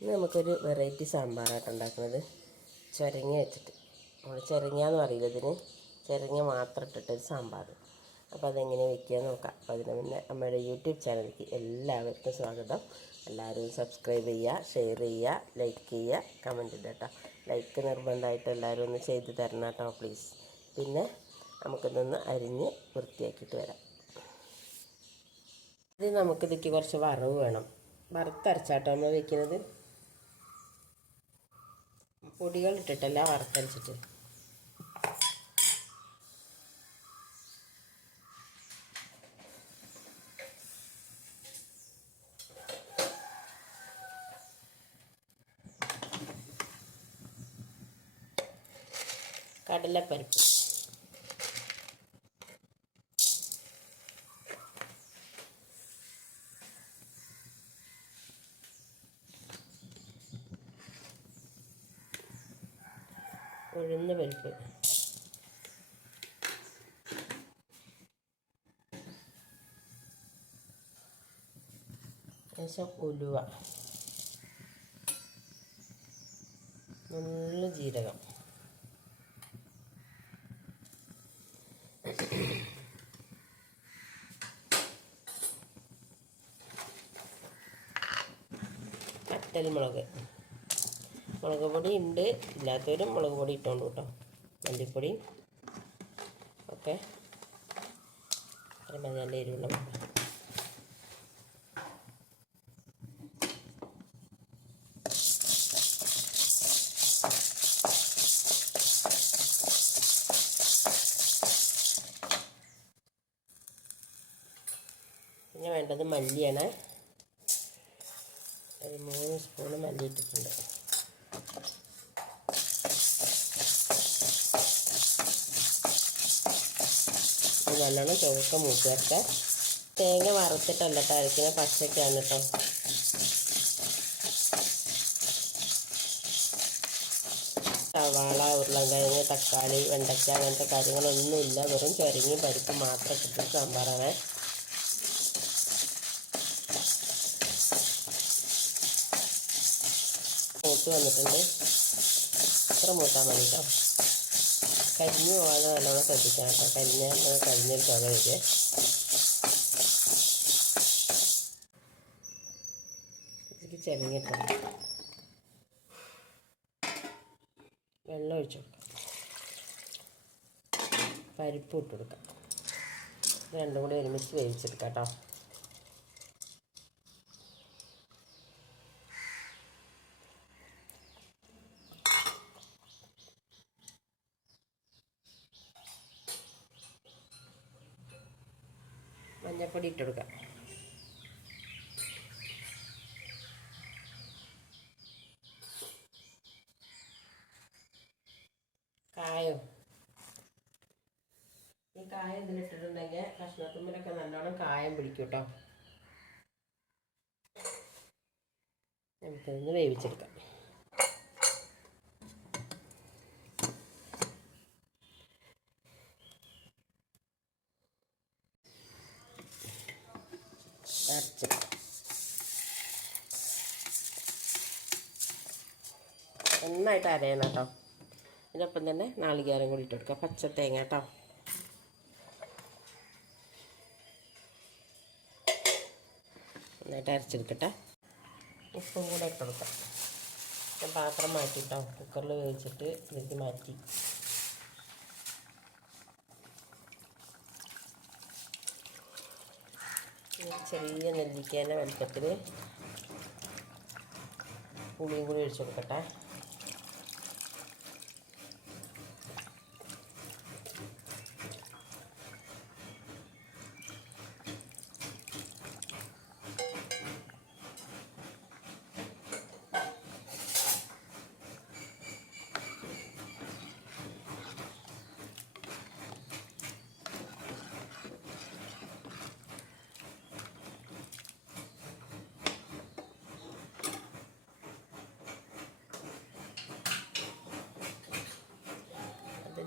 ഇന്ന് നമുക്കൊരു വെറൈറ്റി സാമ്പാറായിട്ട് ഉണ്ടാക്കുന്നത്. ചുരങ്ങ വെച്ചിട്ട്. നമ്മൾ ചുരങ്ങ എന്ന് പറയില്ല ഇതിന്? ചുരങ്ങ മാത്രം ഇട്ടിട്ടൊരു സാമ്പാർ അപ്പോൾ അതെങ്ങനെ വെക്കുക നോക്കാം. അപ്പോൾ അതിന് മുന്നേ നമ്മുടെ യൂട്യൂബ് ചാനലിലേക്ക് എല്ലാവർക്കും സ്വാഗതം. എല്ലാവരും സബ്സ്ക്രൈബ് ചെയ്യുക ഷെയർ ചെയ്യുക ലൈക്ക് ചെയ്യുക കമന്റ് ഇടുക കേട്ടോ ലൈക്ക് നിർബന്ധമായിട്ട് എല്ലാവരും ഒന്ന് ചെയ്ത് തരണം കേട്ടോ പ്ലീസ് പിന്നെ നമുക്കിതൊന്ന് അരിഞ്ഞ് വൃത്തിയാക്കിയിട്ട് വരാം. ഇത് നമുക്കിതിക്ക് കുറച്ച് വറവ് വേണം. വറുത്തരച്ചാട്ടോ നമ്മൾ വെക്കുന്നത്. പൊടികൾ ഇട്ടിട്ടല്ല വറുത്തരച്ചിട്ട്. കടലപ്പരിപ്പ്. ഉഴുന്ന് പരിപ്പ്. ശേഷം ഉലുവ. നല്ല ജീരകം. മുളക് മുളക് പൊടി ഉണ്ട്. ഇല്ലാത്തവരും മുളക് പൊടി ഇട്ടോണ്ട് കേട്ടോ. മല്ലിപ്പൊടി. ഒക്കെ. അത് മതി നല്ല എരിവുള്ള പിന്നെ വേണ്ടത് മല്ലിയാണ്. ഒരു മൂന്ന് സ്പൂണ് മല്ലി ഇട്ടിട്ടുണ്ട് നല്ലോണം ചുവക്ക മൂക്കിയൊക്കെ തേങ്ങ വറുത്തിട്ടല്ല കേട്ടോ പച്ചക്കാണ് കേട്ടോ. സവാള ഉരുളൻകിഴങ്ങ് തക്കാളി വെണ്ടയ്ക്ക അങ്ങനത്തെ കാര്യങ്ങളൊന്നുമില്ല. വെറും ചൊരങ്ങി പരിപ്പ് മാത്രം കിട്ടും സാമ്പാറാണ്. മൂത്ത് വന്നിട്ടുണ്ട്. ഇത്ര മൂത്താൽ മതി കേട്ടോ. കരിഞ്ഞു പോകാതെ നല്ലോണം ശ്രദ്ധിക്കണം. കേട്ടോ കരിഞ്ഞാൽ കരിഞ്ഞൊരു തുക വരും ഇതിലേക്ക് വെള്ളം ഒഴിച്ചു കൊടുക്കാം. പരിപ്പ് ഇട്ട് കൊടുക്കാം. രണ്ടും കൂടി ഒരുമിച്ച് വേവിച്ചെടുക്കാം കേട്ടോ. മഞ്ഞൾപ്പൊടി ഇട്ട് കൊടുക്കാം. കായം? ഈ കായം ഇതിലിട്ടിട്ടുണ്ടെങ്കിൽ കഷ്ണത്തുമ്പിലൊക്കെ നല്ലോണം കായം പിടിക്കും കേട്ടോ. നമുക്കിതൊന്ന് വേവിച്ചെടുക്കാം. നന്നായിട്ട് അരയണം കേട്ടോ. ഇതിനൊപ്പം തന്നെ നാളികേരം കൂടി ഇട്ട് കൊടുക്കുക പച്ച തേങ്ങ കേട്ടോ. നന്നായിട്ട് അരച്ചെടുക്കട്ടെ. ഉപ്പും കൂടെ ഇട്ട് കൊടുക്കാം. പാത്രം മാറ്റിട്ടോ കുക്കറിൽ വേവിച്ചിട്ട് ഇതിലേക്ക് മാറ്റി. ചെറിയ നെല്ലിക്കേന്റെ വലിപ്പത്തിൽ പുളിയും കൂടി ഒഴിച്ചു കൊടുക്കട്ടെ.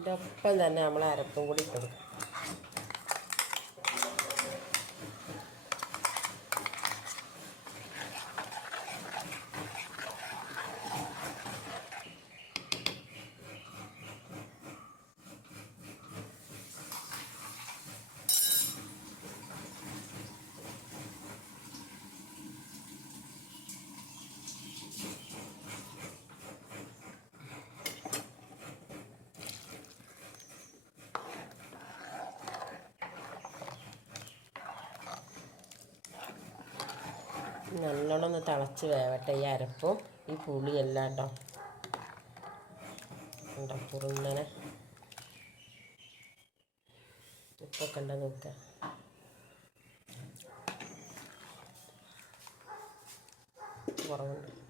അതിന്റെ ഒപ്പം തന്നെ നമ്മൾ അരപ്പും കൂടി ഇട്ട് കൊടുക്കാം. നല്ലോണം ഒന്ന് തിളച്ച് വേവട്ടെ ഈ അരപ്പും ഈ പുളിയെല്ലാം കേട്ടോ ഉണ്ടോ കുറുന്നനെ ഉപ്പൊക്കെ ഉണ്ടോ നോക്കുക കുറവുണ്ട്.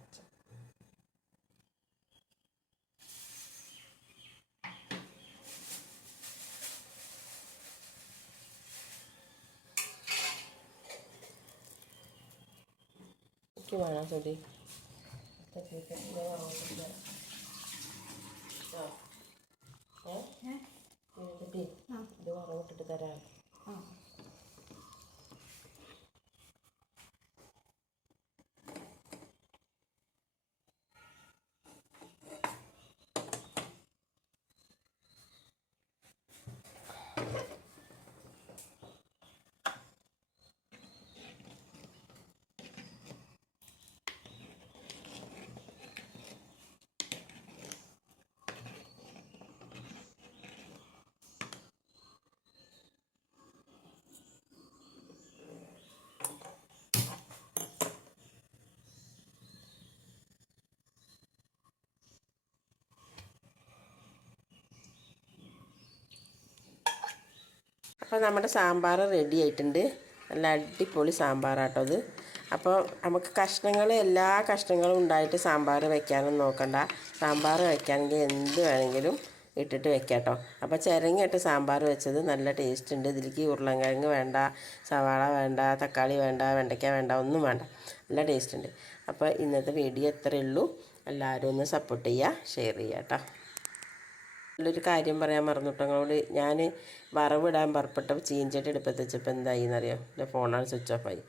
എനിക്ക് വേണം സുധി ഇത് വറവിട്ടിട്ട് തരാം. അപ്പോൾ നമ്മുടെ സാമ്പാർ റെഡി ആയിട്ടുണ്ട്. നല്ല അടിപൊളി സാമ്പാറാട്ടോ അത്. അപ്പോൾ നമുക്ക് കഷ്ണങ്ങൾ എല്ലാ കഷ്ണങ്ങളും ഉണ്ടായിട്ട് സാമ്പാർ വെക്കാനൊന്നും നോക്കണ്ട. സാമ്പാർ വയ്ക്കാനെങ്കിൽ എന്ത് വേണമെങ്കിലും ഇട്ടിട്ട് വെക്കാട്ടോ. കേട്ടോ അപ്പോൾ ചിരങ്ങിയിട്ട് സാമ്പാർ വെച്ചത് നല്ല ടേസ്റ്റ് ഉണ്ട്. ഇതിലേക്ക് ഉരുളൻകിഴങ്ങ് വേണ്ട സവാള വേണ്ട തക്കാളി വേണ്ട വെണ്ടയ്ക്ക വേണ്ട ഒന്നും വേണ്ട. നല്ല ടേസ്റ്റ് ഉണ്ട്. അപ്പോൾ ഇന്നത്തെ വീഡിയോ എത്രയേ ഉള്ളൂ. എല്ലാവരും ഒന്ന് സപ്പോർട്ട് ചെയ്യുക ഷെയർ ചെയ്യാം കേട്ടോ നല്ലൊരു കാര്യം പറയാൻ മറന്നിട്ടങ്ങളോട് ഞാൻ വറവിടാൻ പുറപ്പെട്ടപ്പോൾ ചീഞ്ചട്ടി എടുപ്പത്ത് വെച്ചപ്പോൾ എന്തായി എന്നറിയോ എന്റെ ഫോണാണ് സ്വിച്ച് ഓഫ് ആയി.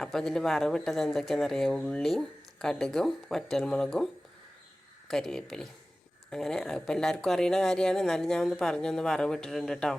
അപ്പോൾ ഇതിൽ വറവിട്ടത് എന്തൊക്കെയാണെന്നറിയോ ഉള്ളിയും കടുകും വറ്റൽമുളകും കരിവേപ്പിലയും. അങ്ങനെ അപ്പോൾ എല്ലാവർക്കും അറിയുന്ന കാര്യമാണ്. എന്നാലും ഞാൻ ഒന്ന് പറഞ്ഞൊന്ന് വറവിട്ടിട്ടുണ്ട് കേട്ടോ